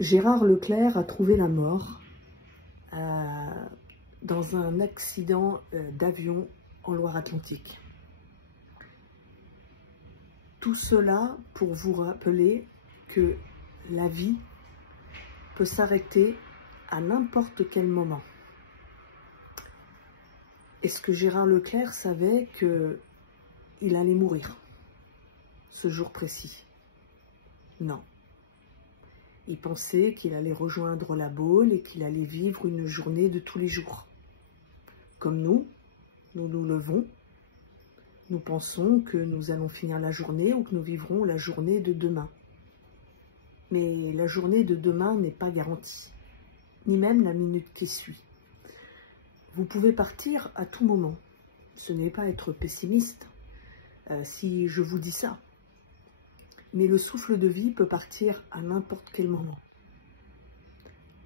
Gérard Leclerc a trouvé la mort dans un accident d'avion en Loire-Atlantique. Tout cela pour vous rappeler que la vie peut s'arrêter à n'importe quel moment. Est-ce que Gérard Leclerc savait qu'il allait mourir ce jour précis? Non. Il pensait qu'il allait rejoindre la Baule et qu'il allait vivre une journée de tous les jours. Comme nous nous levons, nous pensons que nous allons finir la journée ou que nous vivrons la journée de demain. Mais la journée de demain n'est pas garantie, ni même la minute qui suit. Vous pouvez partir à tout moment. Ce n'est pas être pessimiste si je vous dis ça. Mais le souffle de vie peut partir à n'importe quel moment.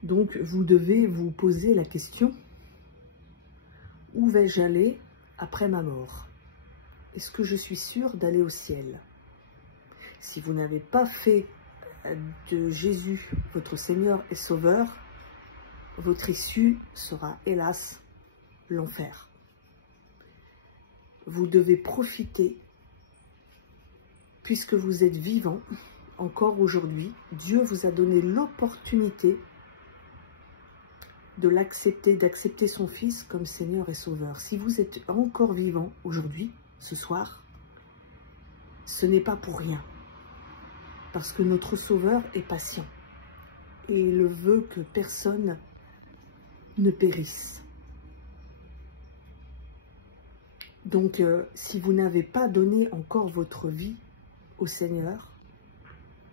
Donc vous devez vous poser la question, où vais-je aller après ma mort? Est-ce que je suis sûr d'aller au ciel? Si vous n'avez pas fait de Jésus votre Seigneur et Sauveur, votre issue sera hélas l'enfer. Vous devez profiter, puisque vous êtes vivant encore aujourd'hui. Dieu vous a donné l'opportunité de l'accepter, d'accepter son Fils comme Seigneur et Sauveur. Si vous êtes encore vivant aujourd'hui, ce soir, ce n'est pas pour rien, parce que notre Sauveur est patient et il veut que personne ne périsse. Donc, si vous n'avez pas donné encore votre vie au Seigneur,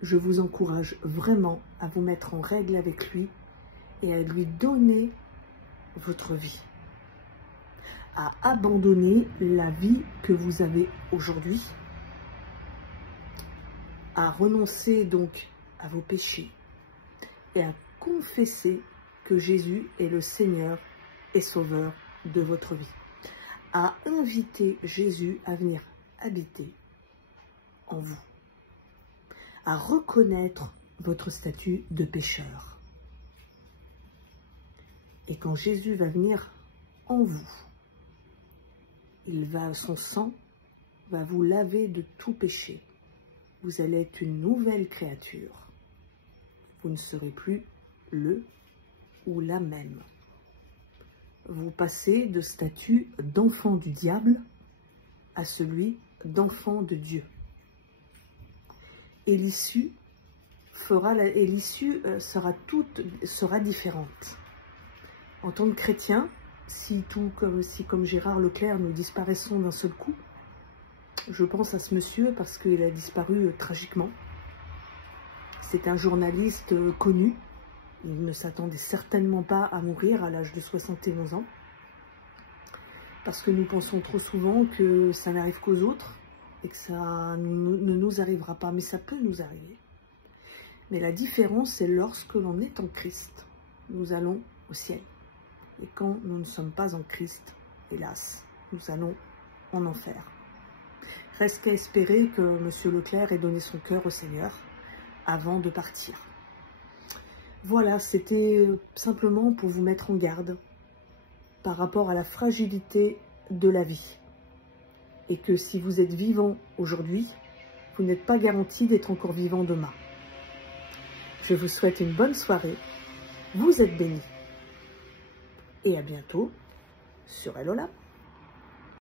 je vous encourage vraiment à vous mettre en règle avec lui et à lui donner votre vie, à abandonner la vie que vous avez aujourd'hui, à renoncer donc à vos péchés et à confesser que Jésus est le Seigneur et Sauveur de votre vie, à inviter Jésus à venir habiter en vous, à reconnaître votre statut de pécheur. Et quand Jésus va venir en vous, son sang va vous laver de tout péché. Vous allez être une nouvelle créature. Vous ne serez plus le ou la même. Vous passez de statut d'enfant du diable à celui d'enfant de Dieu. Et l'issue sera différente. En tant que chrétien, si comme Gérard Leclerc nous disparaissons d'un seul coup, je pense à ce monsieur parce qu'il a disparu tragiquement. C'est un journaliste connu. Il ne s'attendait certainement pas à mourir à l'âge de 71 ans. Parce que nous pensons trop souvent que ça n'arrive qu'aux autres et que ça ne nous arrivera pas. Mais ça peut nous arriver. Mais la différence, c'est lorsque l'on est en Christ, nous allons au ciel. Et quand nous ne sommes pas en Christ, hélas, nous allons en enfer. Reste qu'à espérer que M. Leclerc ait donné son cœur au Seigneur avant de partir. Voilà, c'était simplement pour vous mettre en garde par rapport à la fragilité de la vie. Et que si vous êtes vivant aujourd'hui, vous n'êtes pas garanti d'être encore vivant demain. Je vous souhaite une bonne soirée. Vous êtes bénis. Et à bientôt sur Hello Là.